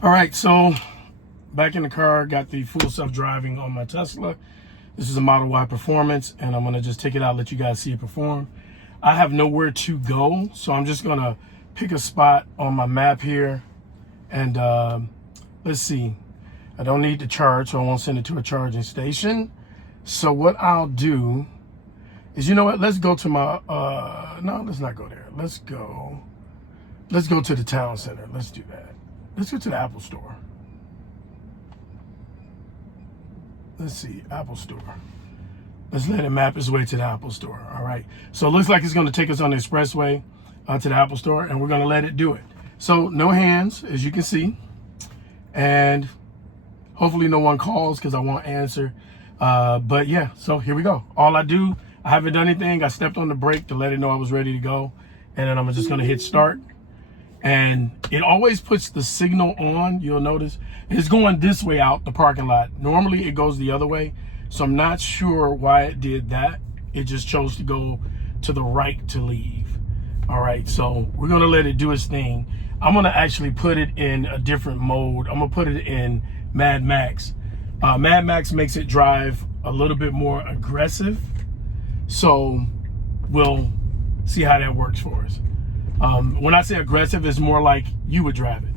All right, so back in the car, got the full self-driving on my Tesla. This is a Model Y Performance, and I'm gonna just take it out, let you guys see it perform. I have nowhere to go, so I'm just gonna pick a spot on my map here, and let's see. I don't need to charge, so I won't send it to a charging station. So what I'll do is, you know what? Let's go to my, no, let's not go there. Let's go to the town center. Let's do that. Let's go to the Apple Store. Let's see, Apple Store. Let's let it map its way to the Apple Store. All right. So it looks like it's going to take us on the expressway to the Apple Store, and we're going to let it do it. So no hands, as you can see, and hopefully no one calls because I won't answer. But yeah, so here we go. All I haven't done anything. I stepped on the brake to let it know I was ready to go, and then I'm just going to hit start. And it always puts the signal on. You'll notice it's going this way out the parking lot. Normally it goes the other way. So I'm not sure why it did that. It just chose to go to the right to leave. All right, so we're gonna let it do its thing. I'm gonna actually put it in a different mode. I'm gonna put it in Mad Max. Mad Max makes it drive a little bit more aggressive. So we'll see how that works for us. When I say aggressive, it's more like you would drive it,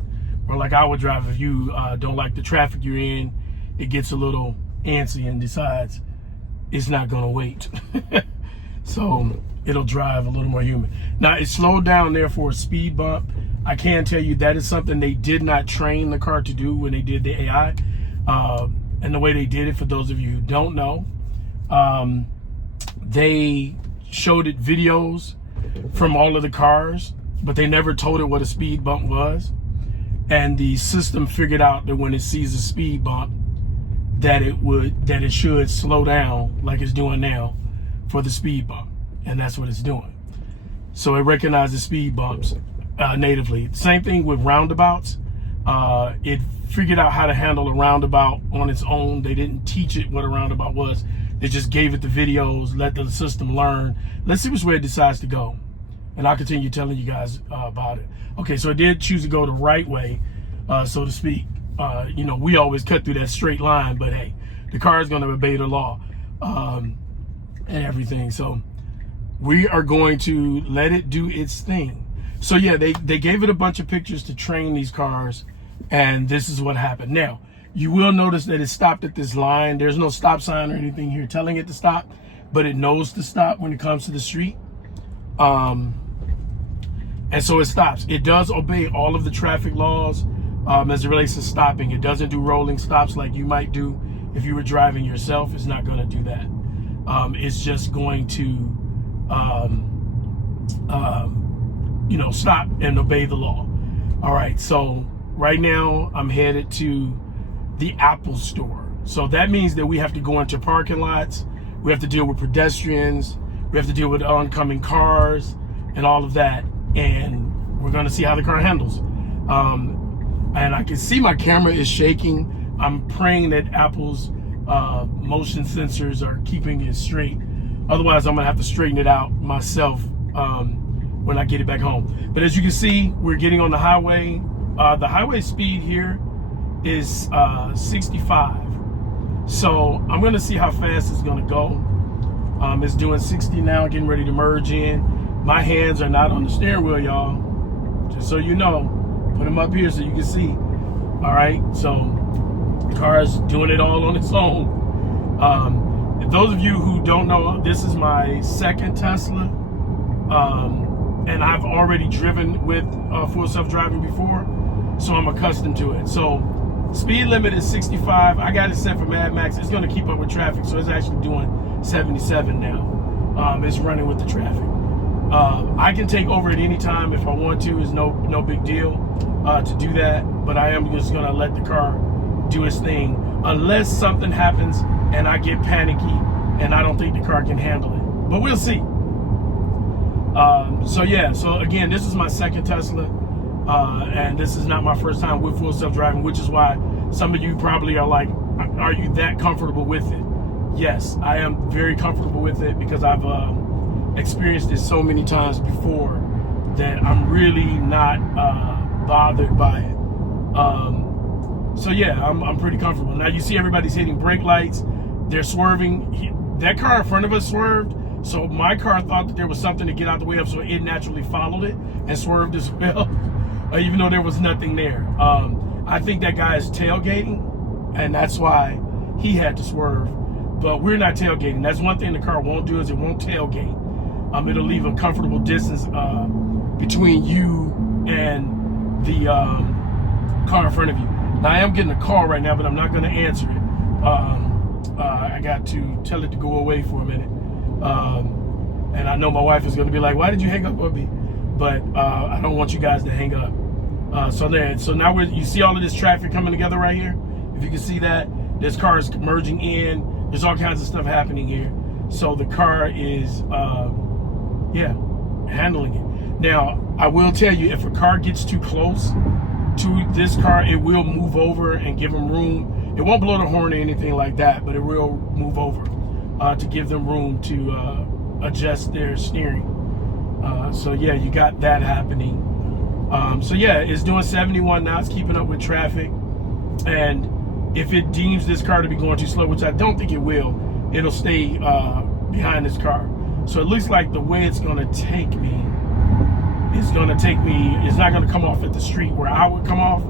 or like I would drive if you don't like the traffic you're in. It gets a little antsy and decides it's not gonna wait. So it'll drive a little more human. Now it slowed down there for a speed bump. I can tell you that is something they did not train the car to do when they did the AI. And the way they did it, for those of you who don't know, they showed it videos from all of the cars, but they never told it what a speed bump was. And the system figured out that when it sees a speed bump, that it should slow down like it's doing now for the speed bump. And that's what it's doing. So it recognizes speed bumps natively. Same thing with roundabouts. It figured out how to handle a roundabout on its own. They didn't teach it what a roundabout was. They just gave it the videos, let the system learn. Let's see which way it decides to go. And I'll continue telling you guys about it. Okay, so it did choose to go the right way, so to speak. You know, we always cut through that straight line, but hey, the car is going to obey the law and everything. So we are going to let it do its thing. So yeah, they gave it a bunch of pictures to train these cars, and this is what happened. Now, you will notice that it stopped at this line. There's no stop sign or anything here telling it to stop, but it knows to stop when it comes to the street. And so it stops. It does obey all of the traffic laws as it relates to stopping. It doesn't do rolling stops like you might do if you were driving yourself. It's not going to do that. It's just going to, you know, stop and obey the law. All right, so right now I'm headed to the Apple Store. So that means that we have to go into parking lots. We have to deal with pedestrians. We have to deal with oncoming cars and all of that. And we're going to see how the car handles. And I can see my camera is shaking. I'm praying that Apple's motion sensors are keeping it straight. Otherwise, I'm going to have to straighten it out myself when I get it back home. But as you can see, we're getting on the highway. The highway speed here is 65. So I'm going to see how fast it's going to go. It's doing 60 now, getting ready to merge in. My hands are not on the steering wheel, y'all. Just so you know, put them up here so you can see. All right, so the car is doing it all on its own. Those of you who don't know, this is my second Tesla. And I've already driven with full self-driving before, so I'm accustomed to it. So speed limit is 65. I got it set for Mad Max. It's going to keep up with traffic, so it's actually doing 77 now. It's running with the traffic. I can take over at any time if I want to. It's no big deal to do that, but I am just going to let the car do its thing unless something happens and I get panicky and I don't think the car can handle it. But we'll see. So yeah, so again, this is my second Tesla, and this is not my first time with full self-driving, which is why some of you probably are like, are you that comfortable with it? Yes, I am very comfortable with it because I've experienced this so many times before that I'm really not bothered by it. So yeah, I'm pretty comfortable. Now you see everybody's hitting brake lights. They're swerving. That car in front of us swerved. So my car thought that there was something to get out the way of, so it naturally followed it and swerved as well, even though there was nothing there. I think that guy is tailgating, and that's why he had to swerve. But we're not tailgating. That's one thing the car won't do, is it won't tailgate. It'll leave a comfortable distance between you and the car in front of you. Now I am getting a call right now, but I'm not going to answer it. I got to tell it to go away for a minute. And I know my wife is going to be like, why did you hang up on me? But I don't want you guys to hang up. So now you see all of this traffic coming together right here. If you can see that, there's cars merging in. There's all kinds of stuff happening here. So the car is, handling it. Now, I will tell you, if a car gets too close to this car, it will move over and give them room. It won't blow the horn or anything like that, but it will move over to give them room to adjust their steering. So yeah, you got that happening. So yeah, it's doing 71 now. It's keeping up with traffic. And if it deems this car to be going too slow, which I don't think it will, it'll stay behind this car. So it looks like the way it's going to take me, it's not going to come off at the street where I would come off,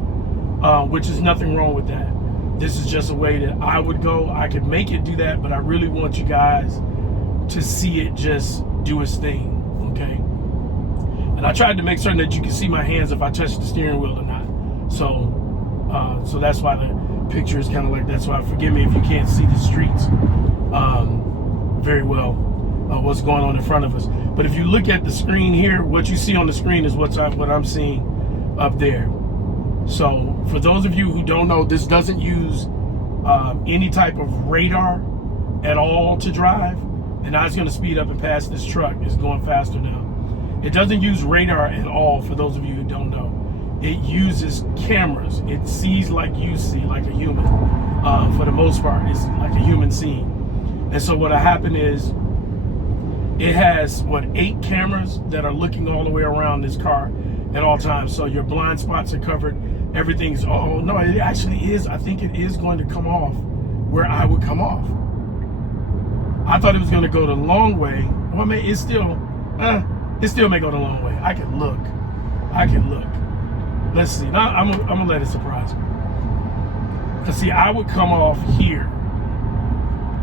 which is nothing wrong with that. This is just a way that I would go. I could make it do that, but I really want you guys to see it just do its thing, okay? And I tried to make certain that you can see my hands if I touch the steering wheel or not. So that's why the picture is kind of like that. So forgive me if you can't see the streets very well, what's going on in front of us. But if you look at the screen here, what you see on the screen is what I'm seeing up there. So for those of you who don't know, this doesn't use any type of radar at all to drive. And now it's going to speed up and pass this truck. It's going faster now. It doesn't use radar at all, for those of you who don't know. It uses cameras. It sees like you see, like a human. For the most part, it's like a human seeing. And so what'll happen is, it has, 8 cameras that are looking all the way around this car at all times. So your blind spots are covered. Everything's, oh no, it actually is. I think it is going to come off where I would come off. I thought it was going to go the long way. Well, I mean, it still may go the long way. I can look. Let's see. Now, I'm gonna let it surprise me. Cause see, I would come off here,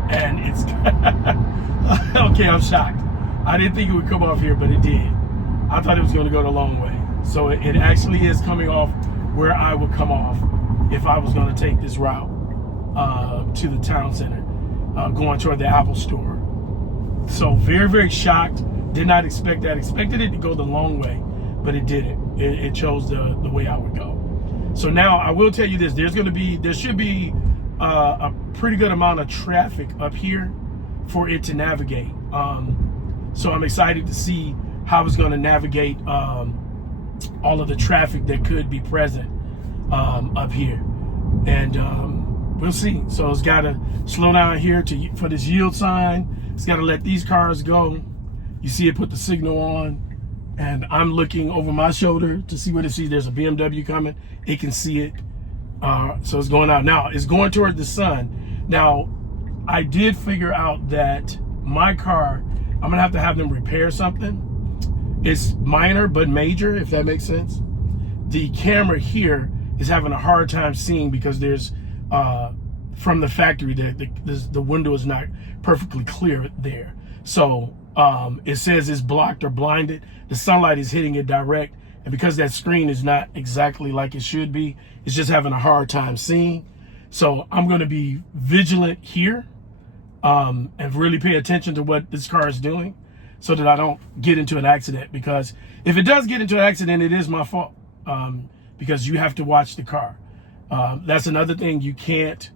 and it's okay. I'm shocked. I didn't think it would come off here, but it did. I thought it was going to go the long way. So it actually is coming off where I would come off if I was going to take this route to the town center, going toward the Apple store. So very, very shocked. Did not expect that. Expected it to go the long way, but it didn't. It chose the way I would go. So now I will tell you this: there should be a pretty good amount of traffic up here for it to navigate. So I'm excited to see how it's going to navigate all of the traffic that could be present up here, and we'll see. So it's got to slow down here for this yield sign. It's got to let these cars go. You see it put the signal on, and I'm looking over my shoulder to see what it sees. There's a BMW coming. It can see it. So it's going out. Now, it's going toward the sun. Now, I did figure out that my car, I'm going to have them repair something. It's minor but major, if that makes sense. The camera here is having a hard time seeing because there's, from the factory, the window is not perfectly clear there. So it says it's blocked or blinded. The sunlight is hitting it direct. And because that screen is not exactly like it should be, it's just having a hard time seeing. So I'm going to be vigilant here and really pay attention to what this car is doing so that I don't get into an accident. Because if it does get into an accident, it is my fault because you have to watch the car. That's another thing. You can't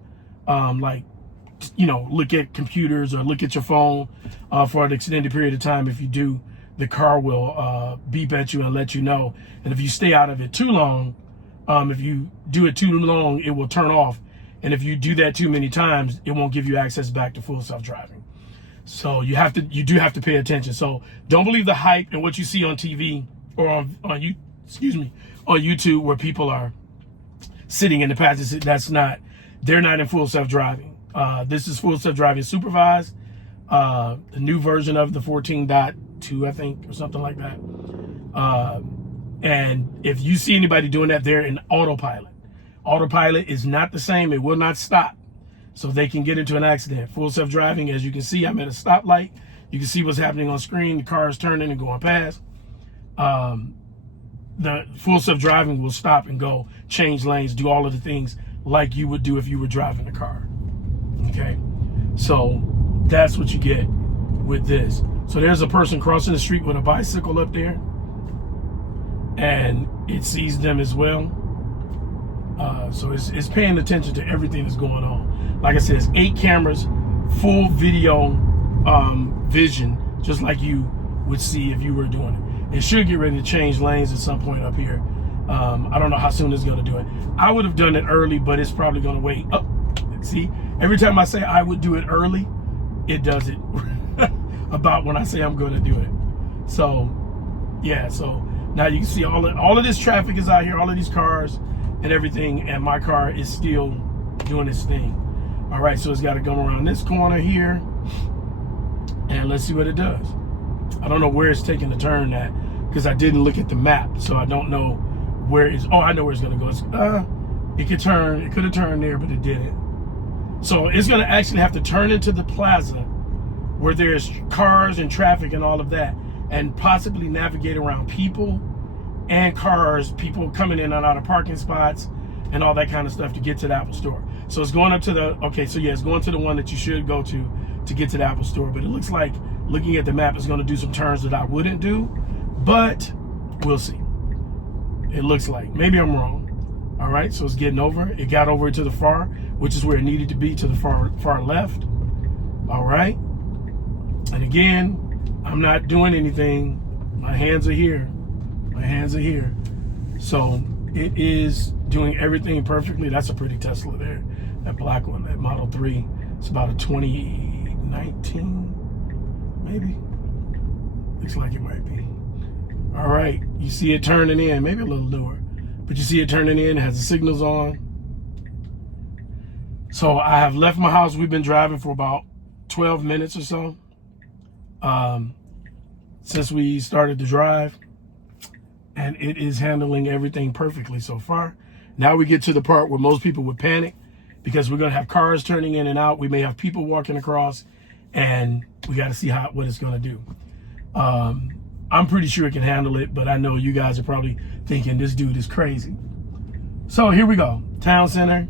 look at computers or look at your phone for an extended period of time. If you do, the car will beep at you and let you know. And if you stay out of it too long, if you do it too long, it will turn off. And if you do that too many times, it won't give you access back to full self-driving. So you do have to pay attention. So don't believe the hype and what you see on TV or on YouTube where people are sitting in the passenger seat. They're not in full self-driving. This is full self-driving supervised, the new version of the 14.2, I think, or something like that. And if you see anybody doing that, they're in autopilot. Autopilot is not the same. It will not stop. So they can get into an accident. Full self-driving, as you can see, I'm at a stoplight. You can see what's happening on screen. The car is turning and going past. The full self-driving will stop and go, change lanes, do all of the things like you would do if you were driving the car. Okay, so that's what you get with this. So there's a person crossing the street with a bicycle up there, and it sees them as well. So it's paying attention to everything that's going on. Like I said, it's 8 cameras, full video vision, just like you would see if you were doing it. It should get ready to change lanes at some point up here. I don't know how soon it's going to do it. I would have done it early, but it's probably going to wait. Oh, see, every time I say I would do it early, it does it about when I say I'm going to do it. So, yeah, so now you can see all of this traffic is out here, all of these cars and everything, and my car is still doing its thing. All right, so it's got to come around this corner here, and let's see what it does. I don't know where it's taking the turn at, because I didn't look at the map, so I don't know where it's. Oh, I know where it's going to go. It could turn. It could have turned there, but it didn't. So it's going to actually have to turn into the plaza where there's cars and traffic and all of that, and possibly navigate around people and cars, people coming in and out of parking spots and all that kind of stuff to get to the Apple Store. So it's going up to the, okay, so yeah, it's going to the one that you should go to get to the Apple Store. But it looks like, looking at the map, it's going to do some turns that I wouldn't do, but we'll see. It looks like. Maybe I'm wrong. All right, so it's getting over. It got over to the far, which is where it needed to be, to the far left. All right. And again, I'm not doing anything. My hands are here. My hands are here. So it is doing everything perfectly. That's a pretty Tesla there. That black one, that Model 3. It's about a 2019, maybe. Looks like it might be. All right, you see it turning in, maybe a little newer, but you see it turning in, it has the signals on. So I have left my house. We've been driving for about 12 minutes or so since we started the drive, and it is handling everything perfectly so far. Now we get to the part where most people would panic, because we're going to have cars turning in and out. We may have people walking across, and we got to see what it's going to do. I'm pretty sure it can handle it, but I know you guys are probably thinking this dude is crazy. So here we go. Town center.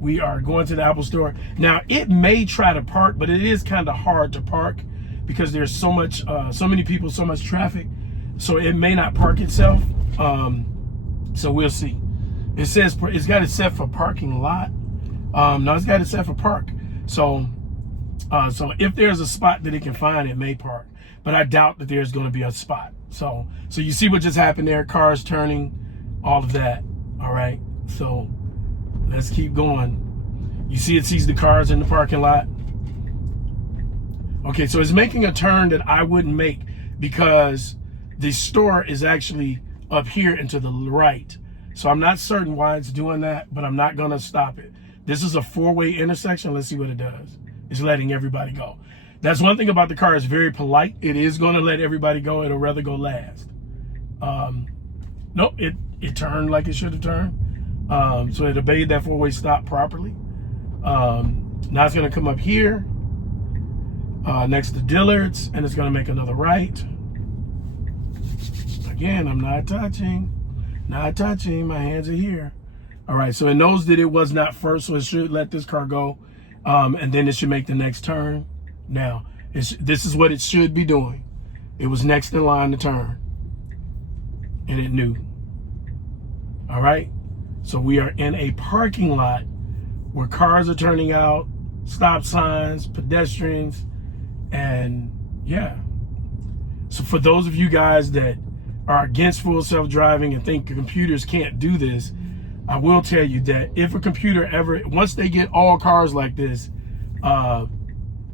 We are going to the Apple Store. Now, it may try to park, but it is kind of hard to park because there's so many people, so much traffic. So it may not park itself. So we'll see. It says it's got it set for parking lot. No, it's got it set for park. So if there's a spot that it can find, it may park. But I doubt that there's going to be a spot. So you see what just happened there? Cars turning, all of that. All right. So let's keep going. You see it sees the cars in the parking lot. Okay, so it's making a turn that I wouldn't make because the store is actually up here and to the right. So I'm not certain why it's doing that, but I'm not going to stop it. This is a 4-way intersection. Let's see what it does. It's letting everybody go. That's one thing about the car. It's very polite. It is going to let everybody go. It'll rather go last. Nope, it turned like it should have turned. So it obeyed that 4-way stop properly. Now it's going to come up here next to Dillard's, and it's going to make another right. Again, I'm not touching. Not touching. My hands are here. All right, so it knows that it was not first, so it should let this car go, and then it should make the next turn. Now, this is what it should be doing. It was next in line to turn, and it knew. All right, so we are in a parking lot where cars are turning out, stop signs, pedestrians, and yeah. So for those of you guys that are against full self-driving and think computers can't do this, I will tell you that if a computer ever, once they get all cars like this,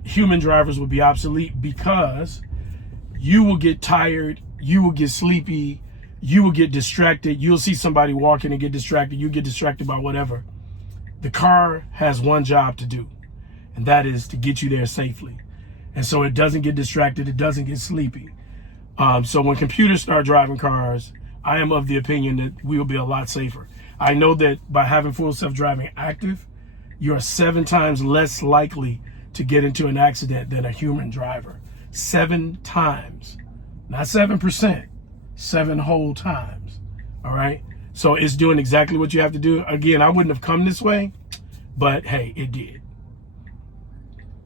human drivers will be obsolete, because you will get tired, you will get sleepy, you will get distracted. You'll see somebody walking and get distracted. You get distracted by whatever. The car has one job to do, and that is to get you there safely. And so it doesn't get distracted. It doesn't get sleepy. So when computers start driving cars, I am of the opinion that we will be a lot safer. I know that by having full self-driving active, you're 7 times less likely to get into an accident than a human driver. 7 times, not 7%, 7 whole times. All right. So it's doing exactly what you have to do. Again, I wouldn't have come this way, but hey, it did.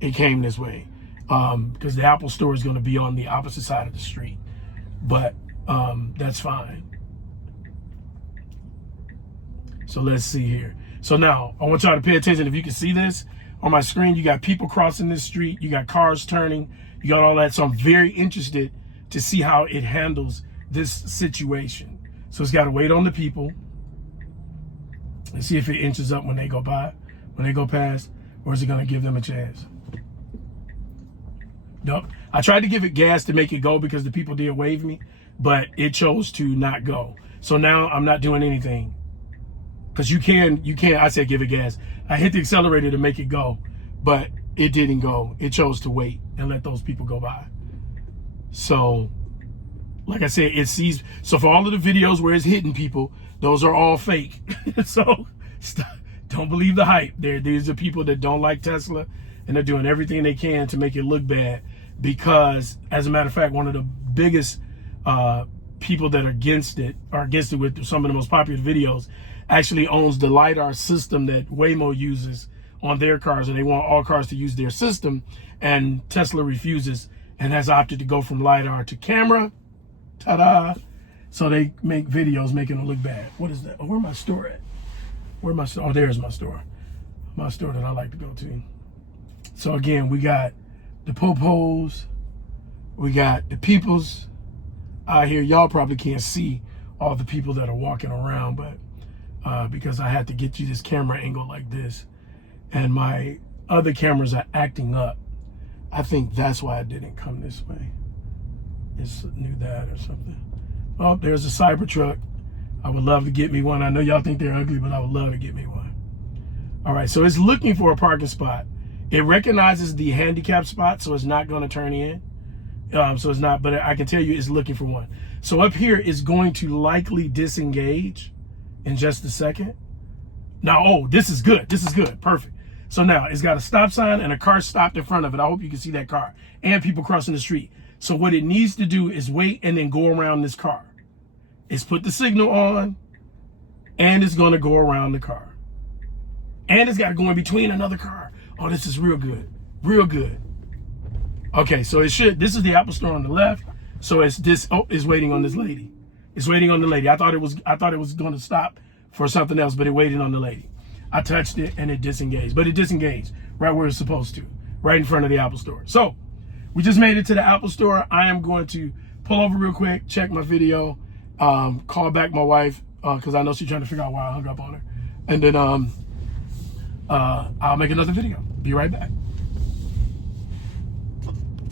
It came this way because the Apple store is going to be on the opposite side of the street, but that's fine. So let's see here. So now I want y'all to pay attention. If you can see this on my screen, you got people crossing this street, you got cars turning, you got all that. So I'm very interested to see how it handles this situation. So it's got to wait on the people and see if it inches up when they go by, when they go past, or is it going to give them a chance? Nope. I tried to give it gas to make it go because the people did wave me, but it chose to not go. So now I'm not doing anything. Because you can, I said give it gas. I hit the accelerator to make it go, but it didn't go. It chose to wait and let those people go by. So, like I said, it sees, so for all of the videos where it's hitting people, those are all fake. So, don't believe the hype. These are people that don't like Tesla, and they're doing everything they can to make it look bad. Because, as a matter of fact, one of the biggest people that are against it with some of the most popular videos actually owns the LiDAR system that Waymo uses on their cars, and they want all cars to use their system, and Tesla refuses and has opted to go from LiDAR to camera. Ta-da! So they make videos making it look bad. What is that? Oh, where my store at? Where my store? Oh, there's my store. My store that I like to go to. So again, we got the popos, we got the peoples out here. Y'all probably can't see all the people that are walking around, but because I had to get you this camera angle like this, and my other cameras are acting up. I think that's why I didn't come this way. It's knew that or something. Oh, there's a Cybertruck. I would love to get me one. I know y'all think they're ugly, but I would love to get me one. All right, so it's looking for a parking spot. It recognizes the handicap spot, so it's not going to turn in. So it's not, but I can tell you it's looking for one. So up here is going to likely disengage in just a second. Now, oh, this is good. This is good. Perfect. So now it's got a stop sign and a car stopped in front of it. I hope you can see that car and people crossing the street. So what it needs to do is wait and then go around this car. It's put the signal on and it's going to go around the car. And it's got to go in between another car. Oh, this is real good. Real good. Okay, so it should, this is the Apple store on the left. So it's this, oh, it's waiting on this lady. It's waiting on the lady. I thought it was going to stop for something else, but it waited on the lady. I touched it and it disengaged, but it disengaged right where it's supposed to, right in front of the Apple store. So we just made it to the Apple store. I am going to pull over real quick, check my video, call back my wife, because I know she's trying to figure out why I hung up on her. And then I'll make another video. Be right back.